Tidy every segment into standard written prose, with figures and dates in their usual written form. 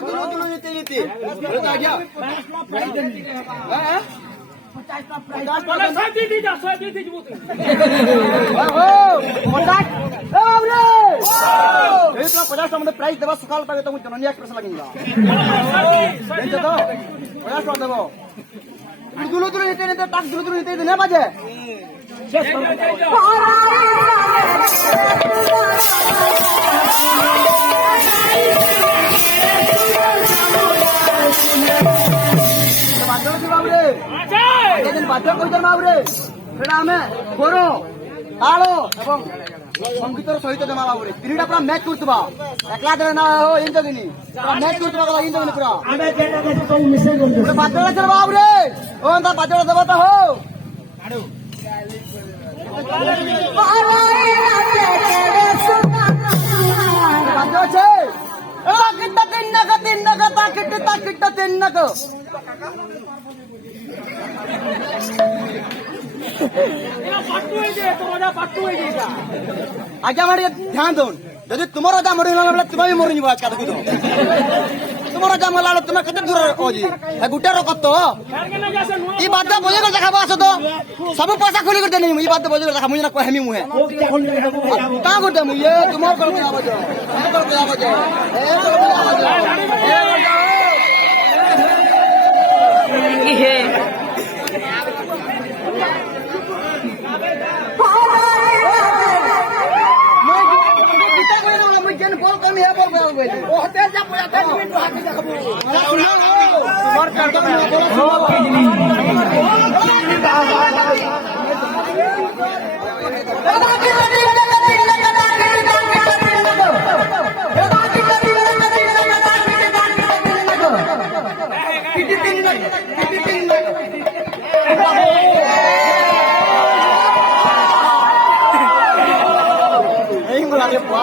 dulu नीति आ गया प्राइस देव सकाल पागे तो मुझे जननी एक्सप्रेस लगेगा तो 50 टका देव दुलु दुलु नीति नीति टाक दुलु दुलु नीति नहीं बाजे बाध्य कर बाबुरे गोर ताल और संगीतर सहित देमा बाबुरे तीनटा पूरा मैच करतबा एकला देना ना हो इन जगनी पूरा मैच करतबा गला इन जगनी पूरा आमे जेटा के तो मिसे गन बाध्य कर बाबुरे ओ अंता बाध्य देबा तो हो आडू बाध्य छे ए किट्टा तीन नग ता किट्टा तीन नग आज्ञा मारी ध्यान दो यदि तुम राजा मरी बेले तुम भी मरी आज का देखो तुम राजा मरला तुम कते दूर हो जी गुटे रकत तो ई बात बोले कर देखा आस तो सब पैसा खोली कर देनी ई बात बोले कर देखा मुझे ना कहमी मुहे का गुटे मु ये तुम कर के आवाज कर के आवाज हे बोल कमी है बोल ओ तेज जा पूरा 10 मिनट हाथ में देखबो मार कर दो नहीं बोला रे बा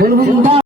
বলবো